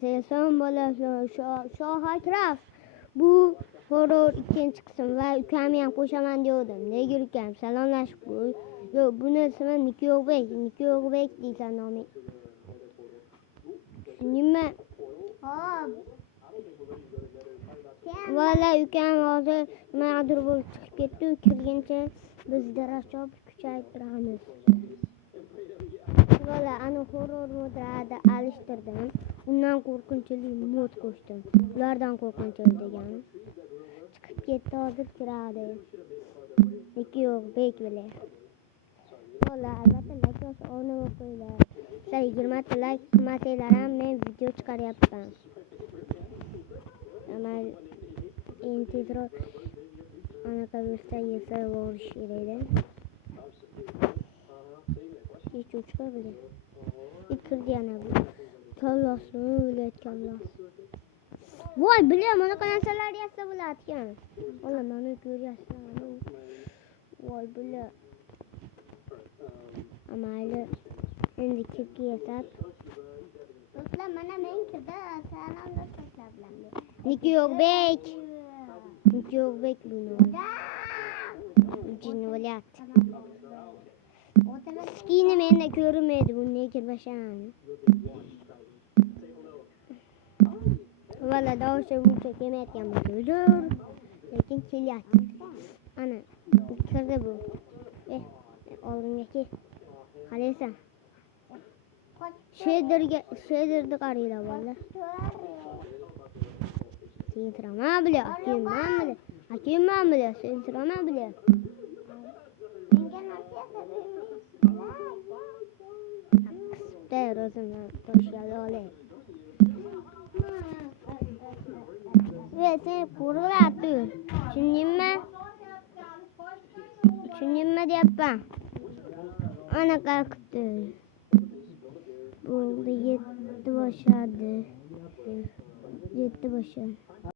Son bolası şu hatraf. Bu horror ikinci kısım ve ükemiyen koşaman diyordum. Ne görürken selamlaşıp bu. Yo bunu sen Niki Yobek diysen Nami. Düşündün Hop. Valla ükem oldu. Mağdur bu çıkıp gitti. Kirgince biz ders çok küçük duramız. Valla ana horror modada alıştırdım. Bundan korkunçlu mod koştum. Bunlardan korkunçlu yani. Çıkıp gitti hazır kirada. Niki yok bek bile. Valla albatta like olsa onu koylar. Sen 20 like kımasaylarım ben video çıkar yapsam. Ama intro ana kalırsa yasa var şeyleri. Hiç uçka bile. İlk kırdı yani bu. Kallas öyle kallas. Vay biliyorum onu kanallar yazsa bile atıyor. Oğlum onu görüyorsun. Vay bile. Ama öyle şimdi kirki yasak. Topla bana ben kırdı. Sen da topla bana. Niki yok bek. Niki yok bek bunu. Cin veliat. Skini men de görmedi bu ne kirbaşan. Valla daha şey bu çekemet yapıyor. Lakin kiliat. Ana kırdı bu. Oğlum yaki. Halesa. Şeydir karıyla valla. Sintrama bile. Hakim bile. Sintrama bile. Kısıpta rozuna koşuyalı olay. Ve seni kurula atıyor. Düşünme de yapma. Ana kalktı. Buldu yetti başardı. Yetti başardı.